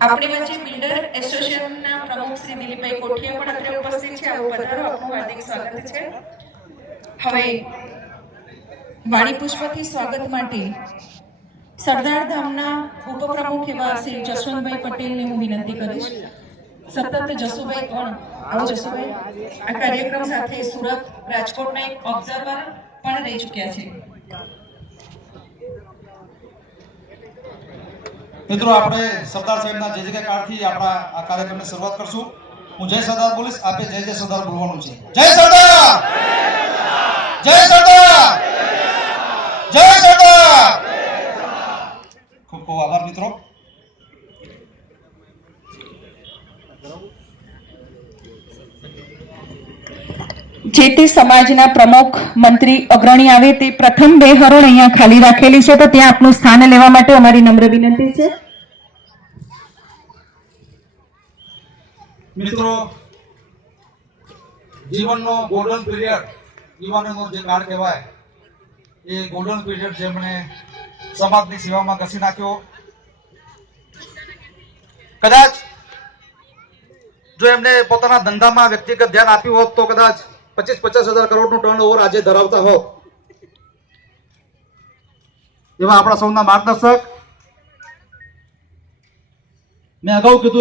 આપણી વચ્ચે બિલ્ડર એસોસિએશનના પ્રમુખ શ્રી દિલીપભાઈ કોઠિયા પણ અત્રે ઉપસ્થિત છે. આવો પધારો આપનું હાર્દિક સ્વાગત છે. હવે વાણી પુષ્પથી સ્વાગત માટે સરદાર ધામના ઉપપ્રમુખ એવા શ્રી જસવંતભાઈ પટેલને હું વિનંતી કરીશ. સતત જસુભાઈ પણ આવો જસુભાઈ. આ કાર્યક્રમ સાથે સુરત રાજકોટના એક ઓબ્ઝર્વર પણ રહી ચૂક્યા છે. મિત્રો, આપણે સરદાર સાહેબના જય જય કાળથી આપણા આ કાર્યક્રમની શરૂઆત કરશું. હું જય સરદાર બોલીશ, આપે જય જય સરદાર બોલવાનું છે. જય સરદાર! જય સરદાર! જય સરદાર! ખૂબ ખૂબ આભાર, મિત્રો. જે તે સમાજના પ્રમુખ મંત્રી અગ્રણી આવે તે પ્રથમ બે હરોળ અહીંયા ખાલી રાખેલી છે, તો ત્યાં આપનું સ્થાન લેવા માટે અમારી નમ્ર વિનંતી છે. મિત્રો, જીવનનો ગોલ્ડન પીરિયડ યુવાનોનો જે કાળ કહેવાય, એ ગોલ્ડન પીરિયડ જેમણે સમાજની સેવામાં ઘસી નાખ્યો. કદાચ જો એમને પોતાના ધંધામાં વ્યક્તિગત ધ્યાન આપ્યું હોત, તો કદાચ પચીસ પચાસ હજાર કરોડનું ટર્ન ઓવર આજે ધરાવતા હોત. એવા આપણા સૌના માર્ગદર્શક. મેં અગાઉ કીધું